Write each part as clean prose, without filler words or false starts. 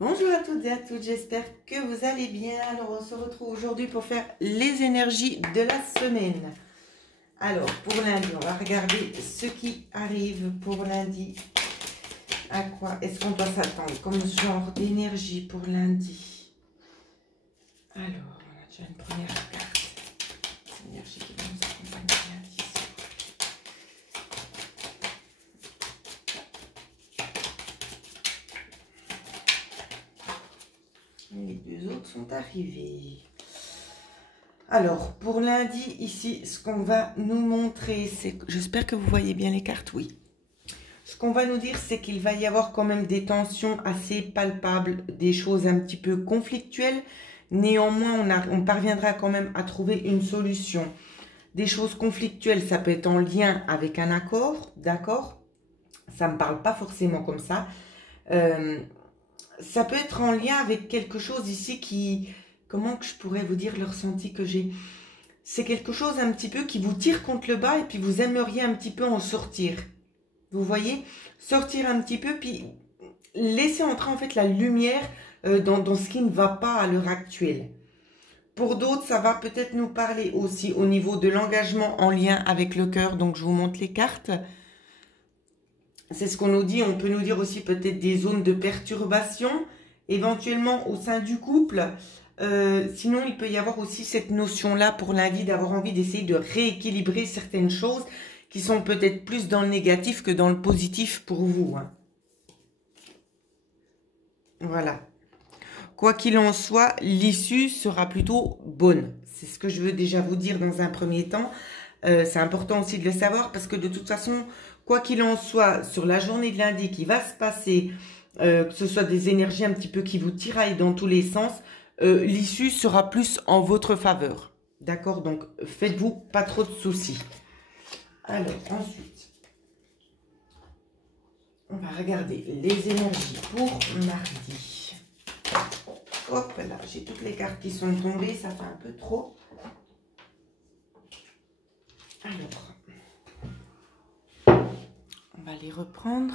Bonjour à toutes et à toutes, j'espère que vous allez bien. Alors on se retrouve aujourd'hui pour faire les énergies de la semaine. Alors pour lundi, on va regarder ce qui arrive pour lundi. À quoi est-ce qu'on doit s'attendre comme genre d'énergie pour lundi? Alors on a déjà une première carte. L'énergie qui va nous accompagner lundi. Les deux autres sont arrivés. Alors, pour lundi, ici, ce qu'on va nous montrer, c'est... J'espère que vous voyez bien les cartes, oui. Ce qu'on va nous dire, c'est qu'il va y avoir quand même des tensions assez palpables, des choses un petit peu conflictuelles. Néanmoins, on parviendra quand même à trouver une solution. Des choses conflictuelles, ça peut être en lien avec un accord, d'accord? Ça ne me parle pas forcément comme ça. Ça peut être en lien avec quelque chose ici qui... Comment que je pourrais vous dire le ressenti que j'ai? C'est quelque chose un petit peu qui vous tire contre le bas et puis vous aimeriez un petit peu en sortir. Vous voyez? Sortir un petit peu puis laisser entrer en fait la lumière dans ce qui ne va pas à l'heure actuelle. Pour d'autres, ça va peut-être nous parler aussi au niveau de l'engagement en lien avec le cœur. Donc, je vous montre les cartes. C'est ce qu'on nous dit. On peut nous dire aussi peut-être des zones de perturbation, éventuellement au sein du couple. Sinon, il peut y avoir aussi cette notion-là pour lundi d'avoir envie d'essayer de rééquilibrer certaines choses qui sont peut-être plus dans le négatif que dans le positif pour vous. Hein. Voilà. Quoi qu'il en soit, l'issue sera plutôt bonne. C'est ce que je veux déjà vous dire dans un premier temps. C'est important aussi de le savoir parce que de toute façon, quoi qu'il en soit, sur la journée de lundi qui va se passer, que ce soit des énergies un petit peu qui vous tiraillent dans tous les sens, l'issue sera plus en votre faveur. D'accord? Donc, faites-vous pas trop de soucis. Alors, ensuite, on va regarder les énergies pour mardi. Hop là, j'ai toutes les cartes qui sont tombées, ça fait un peu trop. Alors, on va les reprendre.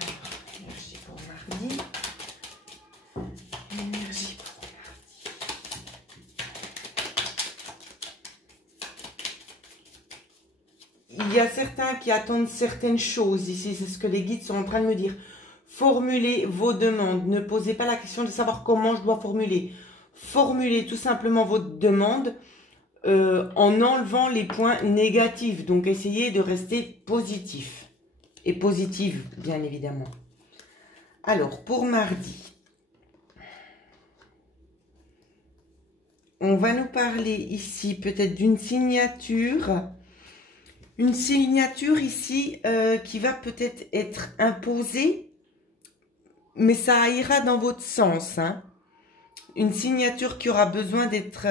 Alors, énergie pour mardi. Énergie pour mardi. Il y a certains qui attendent certaines choses ici, c'est ce que les guides sont en train de me dire. Formulez vos demandes, ne posez pas la question de savoir comment je dois formuler. Formulez tout simplement votre demande en enlevant les points négatifs. Donc, essayez de rester positif et positive, bien évidemment. Alors, pour mardi, on va nous parler ici peut-être d'une signature. Une signature ici qui va peut-être être imposée, mais ça ira dans votre sens. Hein. Une signature qui aura besoin d'être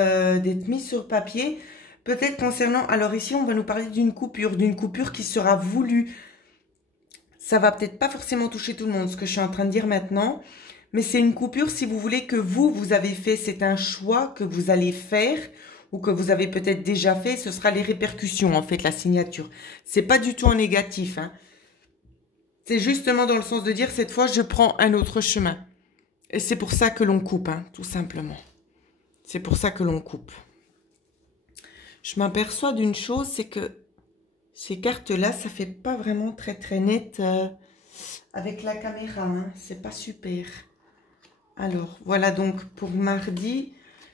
mise sur papier. Peut-être concernant... Alors ici, on va nous parler d'une coupure qui sera voulue. Ça va peut-être pas forcément toucher tout le monde, ce que je suis en train de dire maintenant. Mais c'est une coupure, si vous voulez, que vous avez fait. C'est un choix que vous allez faire ou que vous avez peut-être déjà fait. Ce sera les répercussions, en fait, la signature. C'est pas du tout en négatif, hein. C'est justement dans le sens de dire, cette fois, je prends un autre chemin. Et c'est pour ça que l'on coupe, hein, tout simplement. C'est pour ça que l'on coupe. Je m'aperçois d'une chose, c'est que ces cartes-là, ça fait pas vraiment très très net avec la caméra. Hein. C'est pas super. Alors, voilà donc pour mardi.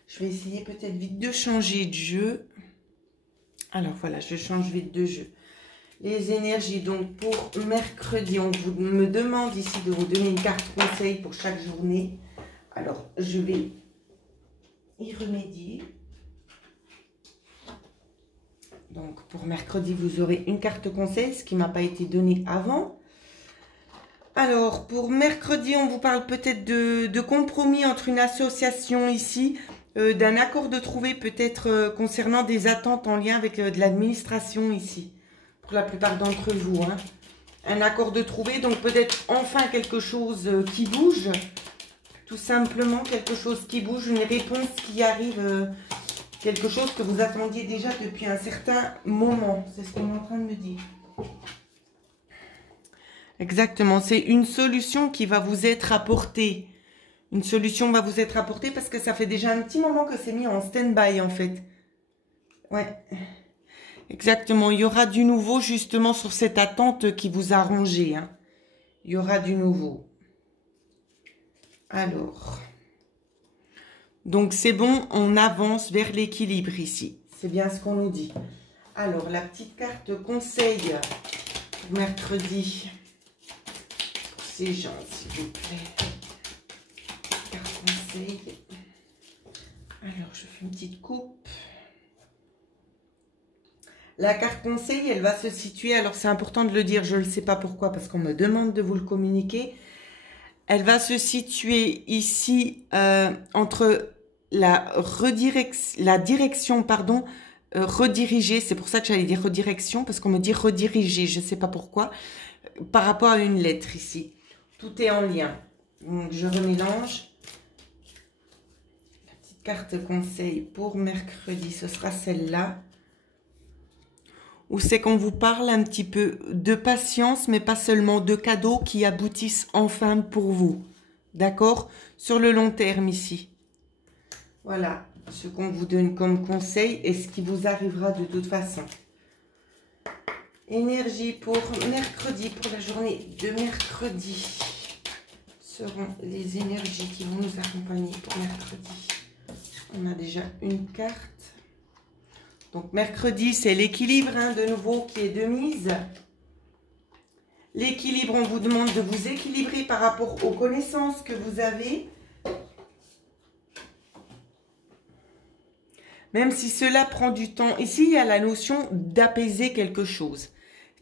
Je vais essayer peut-être vite de changer de jeu. Alors voilà, je change vite de jeu. Les énergies, donc pour mercredi, on me demande ici de vous donner une carte conseil pour chaque journée. Alors, je vais y remédier. Donc, pour mercredi, vous aurez une carte conseil, ce qui ne m'a pas été donné avant. Alors, pour mercredi, on vous parle peut-être de compromis entre une association ici, d'un accord de trouver peut-être concernant des attentes en lien avec de l'administration ici. Pour la plupart d'entre vous, hein. Un accord de trouver, donc peut-être enfin quelque chose qui bouge, tout simplement quelque chose qui bouge, une réponse qui arrive, quelque chose que vous attendiez déjà depuis un certain moment, c'est ce qu'on est en train de me dire. Exactement, c'est une solution qui va vous être apportée. Une solution va vous être apportée parce que ça fait déjà un petit moment que c'est mis en stand-by en fait. Ouais, exactement. Il y aura du nouveau justement sur cette attente qui vous a rongé, hein. Il y aura du nouveau. Alors, donc c'est bon, on avance vers l'équilibre ici. C'est bien ce qu'on nous dit. Alors, la petite carte conseil pour mercredi. Pour ces gens, s'il vous plaît. Carte conseil. Alors, je fais une petite coupe. La carte conseil, elle va se situer, alors c'est important de le dire, je ne sais pas pourquoi, parce qu'on me demande de vous le communiquer. Elle va se situer ici entre la direction, pardon, redirigée, c'est pour ça que j'allais dire redirection, parce qu'on me dit rediriger, je ne sais pas pourquoi, par rapport à une lettre ici. Tout est en lien. Donc, je remélange. La petite carte conseil pour mercredi, ce sera celle-là. Où c'est qu'on vous parle un petit peu de patience, mais pas seulement de cadeaux qui aboutissent enfin pour vous. D'accord? Sur le long terme ici. Voilà ce qu'on vous donne comme conseil et ce qui vous arrivera de toute façon. Énergie pour mercredi, pour la journée de mercredi. Seront les énergies qui vont nous accompagner pour mercredi. On a déjà une carte. Donc, mercredi, c'est l'équilibre, hein, de nouveau, qui est de mise. L'équilibre, on vous demande de vous équilibrer par rapport aux connaissances que vous avez. Même si cela prend du temps. Ici, il y a la notion d'apaiser quelque chose.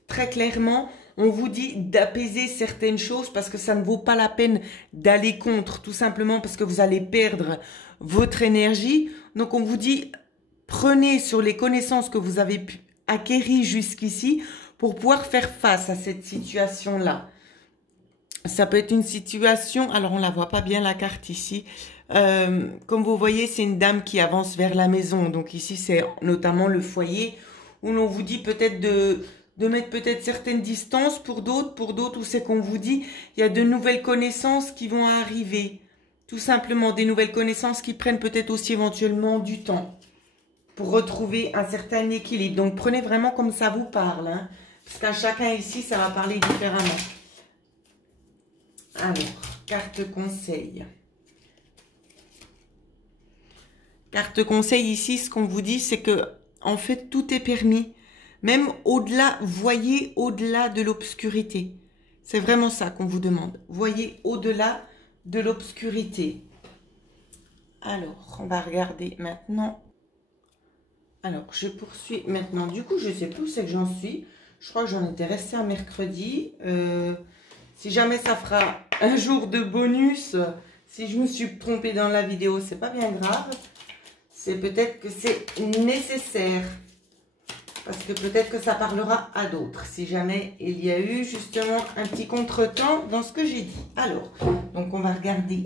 Très clairement, on vous dit d'apaiser certaines choses parce que ça ne vaut pas la peine d'aller contre, tout simplement parce que vous allez perdre votre énergie. Donc, on vous dit... Prenez sur les connaissances que vous avez acquéries jusqu'ici pour pouvoir faire face à cette situation-là. Ça peut être une situation, alors on ne la voit pas bien la carte ici. Comme vous voyez, c'est une dame qui avance vers la maison. Donc ici, c'est notamment le foyer où l'on vous dit peut-être de mettre peut-être certaines distances pour d'autres où c'est qu'on vous dit il y a de nouvelles connaissances qui vont arriver. Tout simplement, des nouvelles connaissances qui prennent peut-être aussi éventuellement du temps. Pour retrouver un certain équilibre. Donc, prenez vraiment comme ça vous parle. Hein, parce qu'à chacun ici, ça va parler différemment. Alors, carte conseil. Carte conseil ici, ce qu'on vous dit, c'est que en fait, tout est permis. Même au-delà, voyez au-delà de l'obscurité. C'est vraiment ça qu'on vous demande. Voyez au-delà de l'obscurité. Alors, on va regarder maintenant. Alors, je poursuis maintenant. Du coup, je ne sais plus où c'est que j'en suis. Je crois que j'en étais restée à mercredi. Si jamais ça fera un jour de bonus, si je me suis trompée dans la vidéo, c'est pas bien grave. C'est peut-être que c'est nécessaire. Parce que peut-être que ça parlera à d'autres. Si jamais il y a eu justement un petit contretemps dans ce que j'ai dit. Alors, donc on va regarder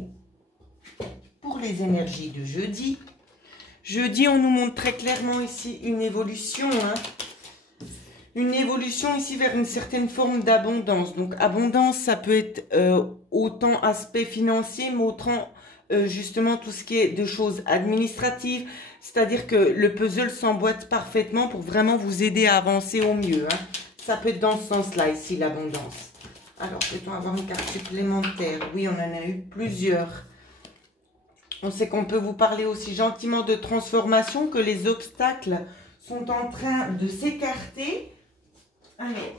pour les énergies de jeudi. Jeudi, on nous montre très clairement ici une évolution. Hein. Une évolution ici vers une certaine forme d'abondance. Donc, abondance, ça peut être autant aspect financier, mais autant justement tout ce qui est de choses administratives. C'est-à-dire que le puzzle s'emboîte parfaitement pour vraiment vous aider à avancer au mieux. Hein. Ça peut être dans ce sens-là, ici, l'abondance. Alors, peut-on avoir une carte supplémentaire? Oui, on en a eu plusieurs. On sait qu'on peut vous parler aussi gentiment de transformation, que les obstacles sont en train de s'écarter. Alors,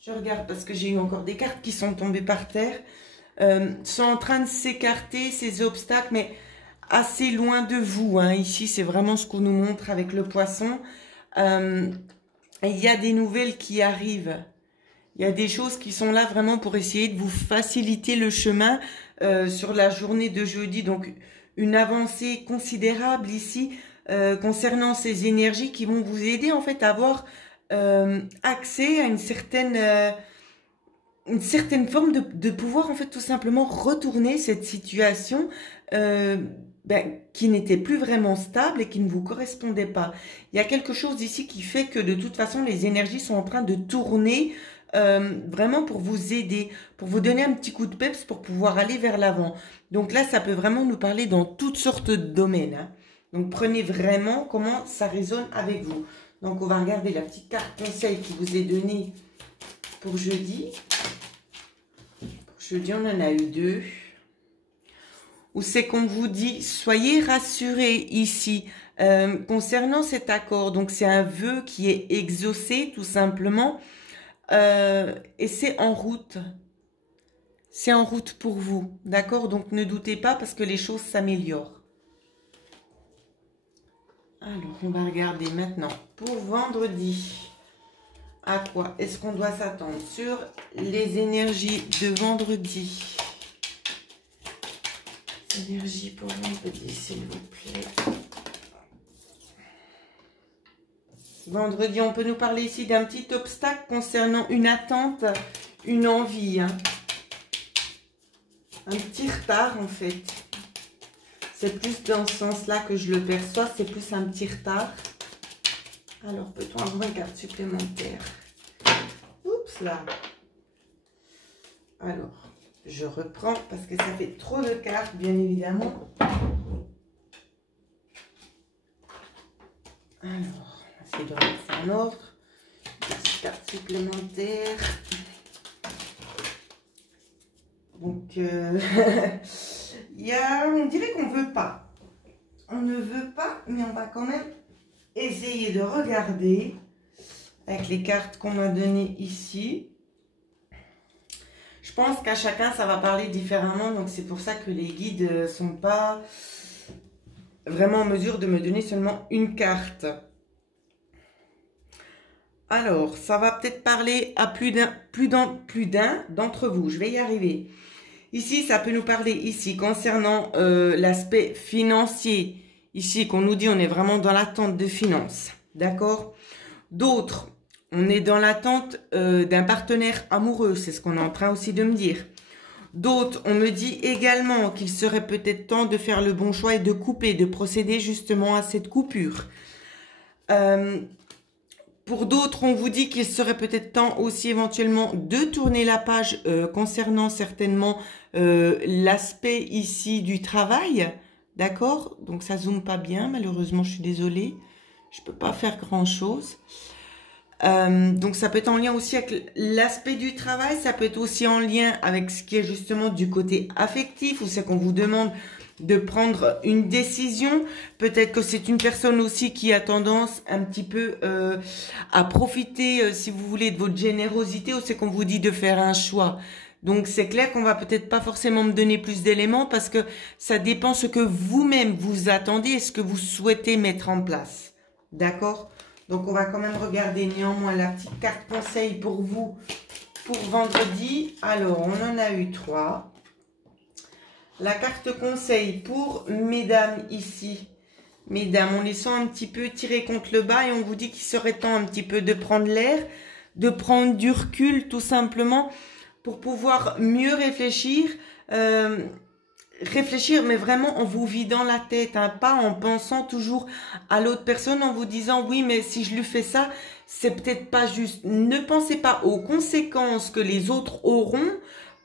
je regarde parce que j'ai eu encore des cartes qui sont tombées par terre. Sont en train de s'écarter, ces obstacles, mais assez loin de vous. Hein. Ici, c'est vraiment ce qu'on nous montre avec le poisson. Il y a des nouvelles qui arrivent. Il y a des choses qui sont là vraiment pour essayer de vous faciliter le chemin sur la journée de jeudi. Donc, une avancée considérable ici concernant ces énergies qui vont vous aider en fait à avoir accès à une certaine forme de pouvoir en fait tout simplement retourner cette situation qui n'était plus vraiment stable et qui ne vous correspondait pas. Il y a quelque chose ici qui fait que de toute façon les énergies sont en train de tourner vraiment pour vous aider, pour vous donner un petit coup de peps pour pouvoir aller vers l'avant. Donc là, ça peut vraiment nous parler dans toutes sortes de domaines, hein. Donc prenez vraiment comment ça résonne avec vous. Donc on va regarder la petite carte conseil qui vous est donnée pour jeudi. Pour jeudi, on en a eu 2. Où c'est qu'on vous dit, soyez rassurés ici concernant cet accord. Donc c'est un vœu qui est exaucé tout simplement. Et c'est en route. C'est en route pour vous. D'accord? Donc ne doutez pas parce que les choses s'améliorent. Alors, on va regarder maintenant pour vendredi. À quoi est-ce qu'on doit s'attendre sur les énergies de vendredi? Énergie pour vendredi, s'il vous plaît. Vendredi, on peut nous parler ici d'un petit obstacle concernant une attente, une envie, hein. Un petit retard en fait. C'est plus dans ce sens-là que je le perçois, c'est plus un petit retard. Alors, peut-on avoir une carte supplémentaire? Oups là. Alors, je reprends parce que ça fait trop de cartes, bien évidemment. Alors, on va essayer de remettre ça en ordre. Une petite carte supplémentaire. Donc, on dirait qu'on ne veut pas. On ne veut pas, mais on va quand même essayer de regarder avec les cartes qu'on m'a données ici. Je pense qu'à chacun, ça va parler différemment. Donc, c'est pour ça que les guides ne sont pas vraiment en mesure de me donner seulement une carte. Alors, ça va peut-être parler à plus d'un d'entre vous. Je vais y arriver. Ici, ça peut nous parler ici concernant l'aspect financier. Ici, qu'on nous dit on est vraiment dans l'attente de finances. D'accord? D'autres, on est dans l'attente d'un partenaire amoureux. C'est ce qu'on est en train aussi de me dire. D'autres, on me dit également qu'il serait peut-être temps de faire le bon choix et de couper, de procéder justement à cette coupure. Pour d'autres, on vous dit qu'il serait peut-être temps aussi éventuellement de tourner la page concernant certainement l'aspect ici du travail. D'accord? Donc ça zoome pas bien, malheureusement, je suis désolée. Je peux pas faire grand-chose. Donc ça peut être en lien aussi avec l'aspect du travail. Ça peut être aussi en lien avec ce qui est justement du côté affectif, où c'est qu'on vous demande de prendre une décision. Peut-être que c'est une personne aussi qui a tendance un petit peu à profiter, si vous voulez, de votre générosité, ou c'est qu'on vous dit de faire un choix. Donc c'est clair qu'on va peut-être pas forcément me donner plus d'éléments parce que ça dépend ce que vous-même vous attendez et ce que vous souhaitez mettre en place. D'accord? Donc on va quand même regarder néanmoins la petite carte conseil pour vous pour vendredi. Alors on en a eu 3. La carte conseil pour mesdames ici. Mesdames, on les sent un petit peu tirées contre le bas et on vous dit qu'il serait temps un petit peu de prendre l'air, de prendre du recul tout simplement pour pouvoir mieux réfléchir. Réfléchir, mais vraiment en vous vidant la tête, hein, pas en pensant toujours à l'autre personne, en vous disant oui, mais si je lui fais ça, c'est peut-être pas juste. Ne pensez pas aux conséquences que les autres auront.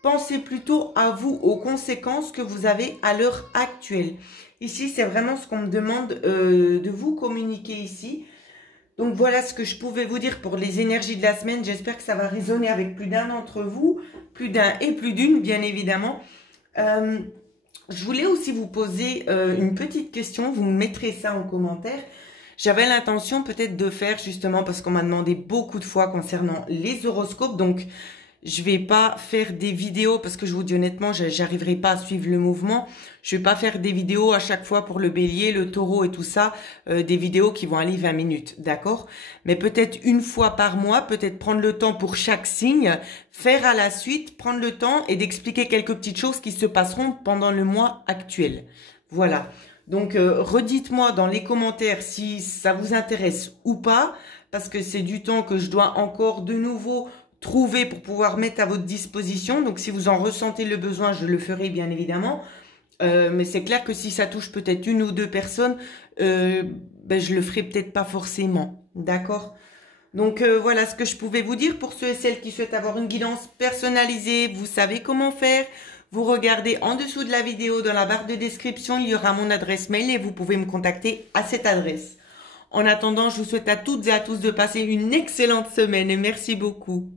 Pensez plutôt à vous, aux conséquences que vous avez à l'heure actuelle. Ici, c'est vraiment ce qu'on me demande de vous communiquer ici. Donc, voilà ce que je pouvais vous dire pour les énergies de la semaine. J'espère que ça va résonner avec plus d'un d'entre vous, plus d'un et plus d'une, bien évidemment. Je voulais aussi vous poser une petite question. Vous me mettrez ça en commentaire. J'avais l'intention peut-être de faire justement, parce qu'on m'a demandé beaucoup de fois concernant les horoscopes. Donc, je vais pas faire des vidéos parce que je vous dis honnêtement, j'arriverai pas à suivre le mouvement. Je vais pas faire des vidéos à chaque fois pour le bélier, le taureau et tout ça, des vidéos qui vont aller 20 minutes, d'accord? Mais peut-être une fois par mois, peut-être prendre le temps pour chaque signe, faire à la suite, prendre le temps et d'expliquer quelques petites choses qui se passeront pendant le mois actuel. Voilà. Donc, redites-moi dans les commentaires si ça vous intéresse ou pas, parce que c'est du temps que je dois encore de nouveau trouver pour pouvoir mettre à votre disposition. Donc, si vous en ressentez le besoin, je le ferai bien évidemment. Mais c'est clair que si ça touche peut-être une ou deux personnes, je le ferai peut-être pas forcément. D'accord? Donc voilà ce que je pouvais vous dire pour ceux et celles qui souhaitent avoir une guidance personnalisée. Vous savez comment faire. Vous regardez en dessous de la vidéo, dans la barre de description, il y aura mon adresse mail et vous pouvez me contacter à cette adresse. En attendant, je vous souhaite à toutes et à tous de passer une excellente semaine et merci beaucoup.